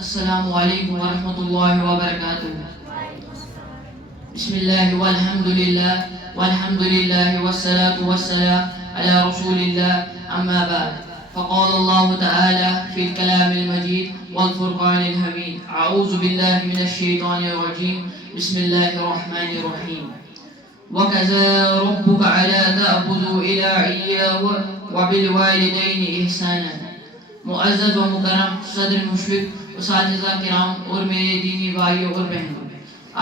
السلام علیکم ورحمۃ اللہ وبرکاتہ۔ بسم اللہ والحمد للہ والصلاة والسلام علی رسول اللہ، اما بعد، فقال اللہ تعالی فی الکلام المجید والفرقان الحمید، اعوذ باللہ من الشیطان الرجیم، بسم اللہ الرحمن الرحیم۔ وَكَذَا رَبُّكَ عَلَىٰ تَعْبُدُوا إِلَّا إِيَّاهُ وَبِالْوَالِدَيْنِ إِحْسَانًا۔ معزز و مکرم صدر مشرق، اساتذہ کرام اور میرے دینی بھائیوں اور بہنوں،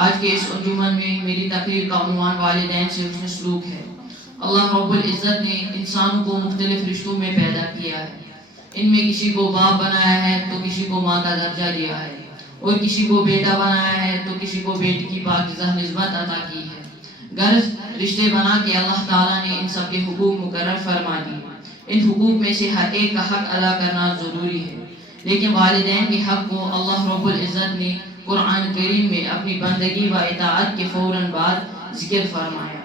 آج کے اس انجمن میں میری تقریر کا عنوان والدین سے حسن سلوک ہے۔ اللہ رب العزت نے انسانوں کو مختلف رشتوں میں پیدا کیا ہے۔ ان میں کسی کو باپ بنایا ہے تو کسی کو ماں کا درجہ دیا ہے، اور کسی کو بیٹا بنایا ہے تو کسی کو بیٹی کی پاکیزہ نسبت عطا کی ہے۔ غرض رشتے بنا کے اللہ تعالیٰ نے ان سب کے حقوق مقرر فرما دیے۔ ان حقوق میں سے ہر ایک کا حق ادا کرنا ضروری ہے، لیکن والدین کے حق کو اللہ رب العزت نے قرآن کریم میں اپنی بندگی و اطاعت کے فوراً بعد ذکر فرمایا۔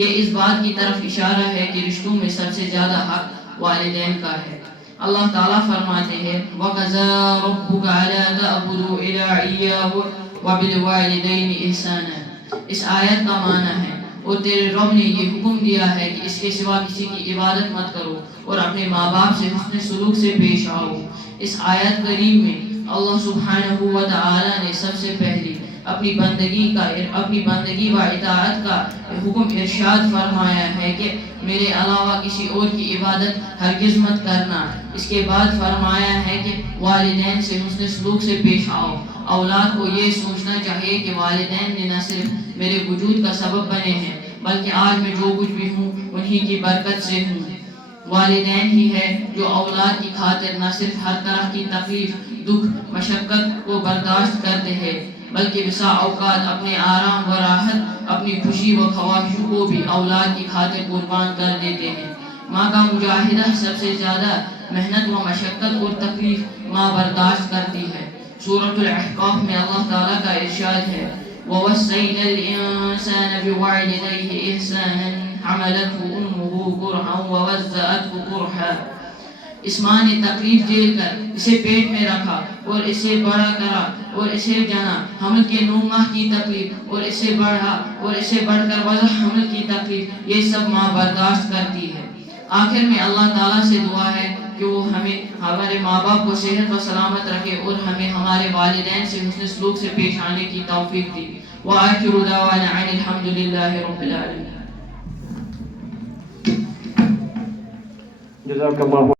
یہ اس بات کی طرف اشارہ ہے کہ رشتوں میں سب سے زیادہ حق والدین کا ہے۔ اللہ تعالیٰ فرماتے ہیں وَقَضَىٰ رَبُّكَ أَلَّا تَعْبُدُوا إِلَّا إِيَّاهُ وَبِالْوَالِدَيْنِ إِحْسَانًا۔ اس آیت کا معنی ہے اور تیرے رب نے یہ حکم دیا ہے کہ اس کے سوا کسی کی عبادت مت کرو اور اپنے ماں باپ سے حسن سلوک سے پیش آؤ۔ اس آیت کریم میں اللہ سبحانہ و تعالی نے سب سے پہلے اپنی بندگی و اطاعت کا حکم ارشاد فرمایا ہے کہ میرے علاوہ کسی اور کی عبادت ہرگز مت کرنا۔ اس کے بعد فرمایا ہے کہ والدین سے حسن سلوک سے پیش آؤ۔ اولاد کو یہ سوچنا چاہیے کہ والدین نے نہ صرف میرے وجود کا سبب بنے ہیں بلکہ آج میں جو کچھ بھی ہوں انہی کی برکت سے ہوں۔ والدین ہی ہے جو اولاد کی خاطر نہ صرف ہر طرح کی تکلیف، دکھ، مشقت کو برداشت کرتے ہیں بلکہ بسا اوقات اپنے آرام و راحت، اپنی خوشی و خواہشوں کو بھی اولاد کی خاطر قربان کر دیتے ہیں۔ ماں کا مجاہدہ سب سے زیادہ محنت و مشقت اور تکلیف ماں برداشت کرتی ہے۔ سورۃ الاحقاف میں اللہ تعالیٰ کا ارشاد ہے وَوَصَّيْنَا الْإِنسَانَ بِوَالِدَيْهِ إِحْسَانًا حَمَلَتْهُ أُمُّهُ كُرْهًا وَوَضَّعَتْهُ كُرْهًا۔ اس ماں نے تکلیف جھیل کر اسے پیٹ میں رکھا اور اسے بڑا کرا اور اسے جنا۔ حمل کے 9 ماہ کی تکلیف اور اسے بڑھا اور اسے بڑھ کر وضع حمل کی تکلیف، یہ سب ماں برداشت کرتی ہے۔ آخر میں اللہ تعالیٰ سے دعا ہے کہ وہ ہمارے ماں باپ کو صحت و سلامت رکھے اور ہمیں ہمارے والدین سے حسن سلوک سے پیش آنے کی توفیق دی۔ وآخر دعوانا ان الحمد للہ رب العالمین۔ جزاک اللہ